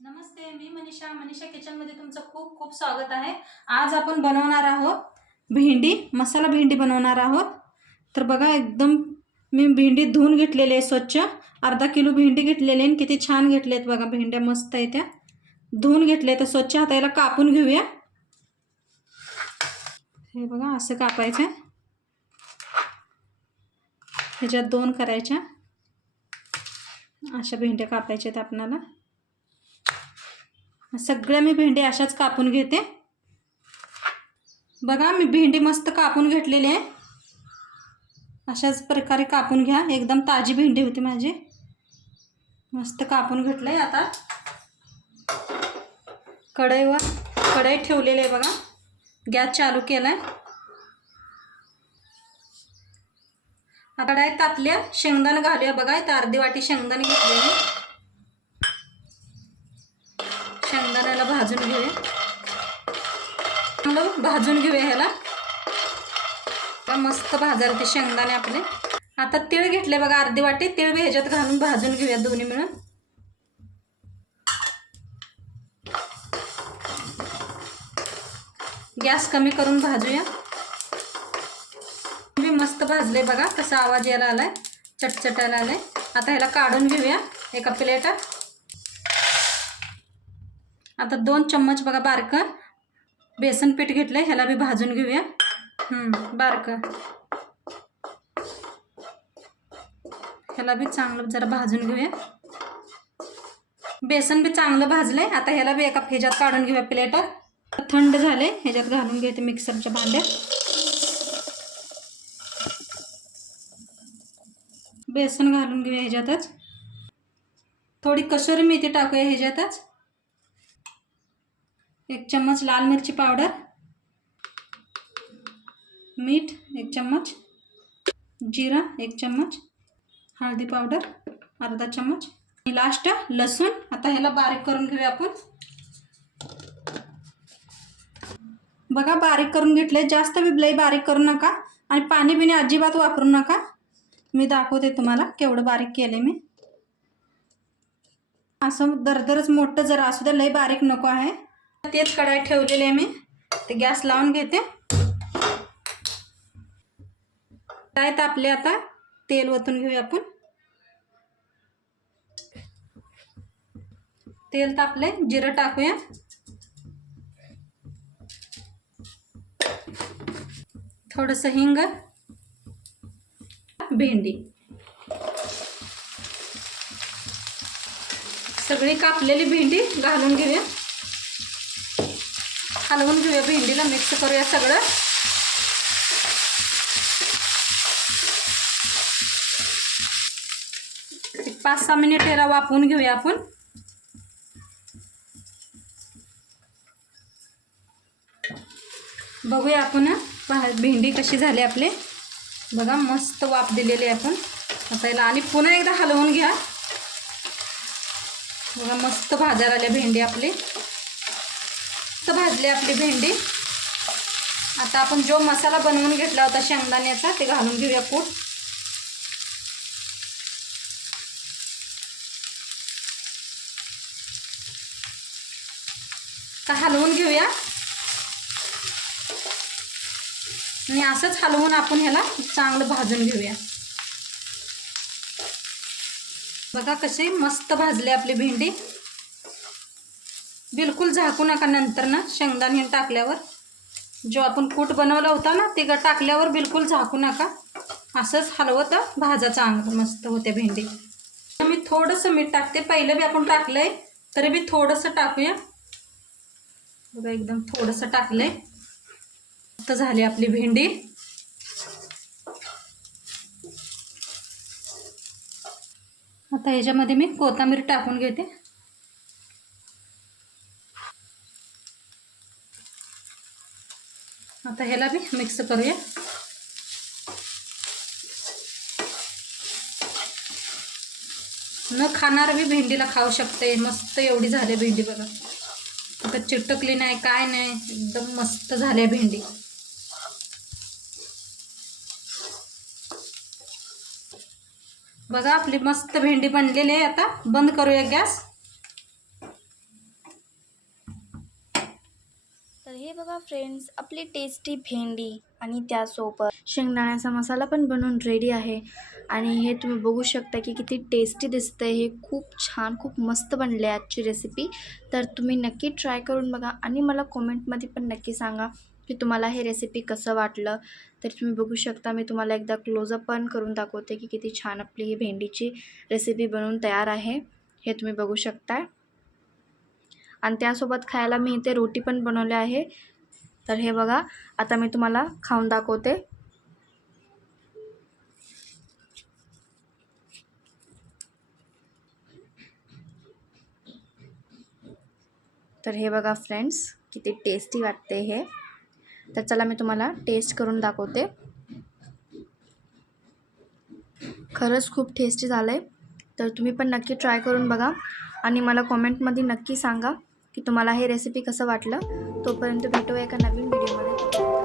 नमस्ते, मी मनीषा किचनमध्ये तुमचं खूप खूप स्वागत आहे। आज आपण बनवणार आहोत भेंडी, मसाला भेंडी बनवणार आहोत। तर बघा, एकदम मी भेंडी धुवून घेतलेली आहे स्वच्छ। अर्धा किलो भेंडी घेतलेली आहे। किती छान घेतलेत बघा, भेंड्या मस्त आहेत त्या। धुवून घेतले तर स्वच्छ। आता याला कापून घेऊया। हे बघा, असं कापायचं। ह्याच्यात दोन करायच्या। अशा भेंड्या कापायच्या आहेत आपल्याला। सगळ्या मी भेंडी अशाच कापून घेते। बघा, मी भेंडी मस्त कापून घेतलेली आहे। अशाच प्रकारे कापून घ्या। एकदम ताजी भेंडी होती माझी। मस्त कापून घेतलंय। आता कढई ठेवलेली आहे बघा। गॅस चालू केलाय। आता कढई तापली, शेंगदाणे घालूया बघा। इथं अर्धी वाटी शेंगदाणे घेतलेली। शेंगदाण्याला भाजून घेऊया। भाजून घेऊया ह्याला। मस्त भाजायला ते शेंगदाणे आपले। आता तीळ घेतले बघा, अर्धी वाटी तीळ बी ह्याच्यात घालून भाजून घेऊया दोन्ही मिळून। गॅस कमी करून भाजूया। मी मस्त भाजले बघा, कसा आवाज यायला आलाय, चटचटायला आलाय। आता ह्याला काढून घेऊया एका प्लेटात। आता 2 चम्मच बघा बारक बेसन पीठ घेतलंय, ह्याला बी भाजून घेऊया। बारक ह्याला बी चांगलं जरा भाजून घेऊया। बेसन बी चांगलं भाजलंय। आता ह्याला बी एका ह्याच्यात काढून घेऊया प्लेटात। थंड झाले, ह्याच्यात घालून घेते मिक्सरच्या भांड्यात। बेसन घालून घेऊया ह्याच्यातच। थोडी कसुरी मेथी टाकूया ह्याच्यातच। 1 चम्मच लाल मिरची पावडर, मीठ 1 चम्मच, जीरा 1 चम्मच, हळदी पावडर अर्धा चम्मच आणि लास्ट लसूण। आता ह्याला बारीक करून घेऊया आपण। बघा, बारीक करून घेतले। जास्त बी लई बारीक करू नका आणि पाणी बिणी अजिबात वापरू नका। मी दाखवते तुम्हाला केवढं बारीक केले मी। असं दरदरच मोठं जरा असू दे, लई बारीक नको आहे। तेच कढई ठेवलेली आहे मी, ते गॅस लावून घेते। कढई तापले, आता तेल ओतून घेऊया आपण। तेल तापले, जिरं टाकूया। थोडंसं हिंग, भेंडी सगळी कापलेली भेंडी घालून घेऊया। हलवून घेऊया भेंडीला, मिक्स करूया सगळं। एक 5-6 मिनिट याला वाफवून घेऊया आपण। बघूया आपण भेंडी कशी झाली आपले। बघा, मस्त वाफ दिलेली आहे आपण। आता याला आणि पुन्हा एकदा हलवून घ्या। बघा, मस्त भाजायला आल्या भेंडी आपली। मस्त भाजली आपली भेंडी। आता आपण जो मसाला बनवून घेतला होता शेंगदाण्याचा, ते घालून घेऊया कूट। तर हलवून घेऊया आणि असंच हलवून आपण ह्याला चांगलं भाजून घेऊया। बघा, कशी मस्त भाजली आपली भेंडी। बिलकुल झाकू नका। नंतर ना शेंगदाणे टाकल्यावर जो आपण कूट बनवला होता ना, ते टाकल्यावर बिलकुल झाकू नका। असंच हलवत भाजा, चांगलं मस्त होते भेंडी। मी थोडंसं मीठ टाकते। पहिलं बी आपण टाकलंय, तरी बी थोडंसं टाकूया। बघा, एकदम थोडंसं टाकलंय। मस्त झाली आपली भेंडी। आता ह्याच्यामध्ये मी कोथिंबीर टाकून घेते। आता ह्याला बी मिक्स करूया। न खाणार बी भेंडीला खाऊ शकते। मस्त एवढी झाली भेंडी बघा। आता चिटकली नाही, काय नाही, एकदम मस्त झाली भेंडी। बघा, आपली मस्त भेंडी बनलेली आहे। आता बंद करूया गॅस। हे बघा फ्रेंड्स, आपली टेस्टी भेंडी आणि त्यासोबत शेंगदाण्याचा मसाला पण बनवून रेडी आहे. आणि हे तुम्ही बघू शकता की किती टेस्टी दिसतंय. हे खूप छान, खूप मस्त बनले आजची रेसिपी. तर तुम्ही नक्की ट्राय करून बघा आणि मला कॉमेंटमध्ये पण नक्की सांगा की तुम्हाला हे रेसिपी कसं वाटलं. तर तुम्ही बघू शकता, मी तुम्हाला एकदा क्लोजअप पण करून दाखवते की किती छान आपली ही भेंडीची रेसिपी बनवून तयार आहे. हे तुम्ही बघू शकता. आणि त्यासोबत खायला मी इथे रोटी पण बनवली आहे. तर हे बघा, आता मी तुम्हाला खाऊन दाखवते. तर हे बघा फ्रेंड्स, किती टेस्टी वाटते हे. तर चला मी तुम्हाला टेस्ट करून दाखवते. खरंच खूप टेस्टी झालं आहे. तर तुम्ही पण नक्की ट्राय करून बघा आणि मला कॉमेंटमध्ये नक्की सांगा की तुम्हाला हे रेसिपी कसं वाटलं. तोपर्यंत भेटूया एका नवीन व्हिडिओमध्ये.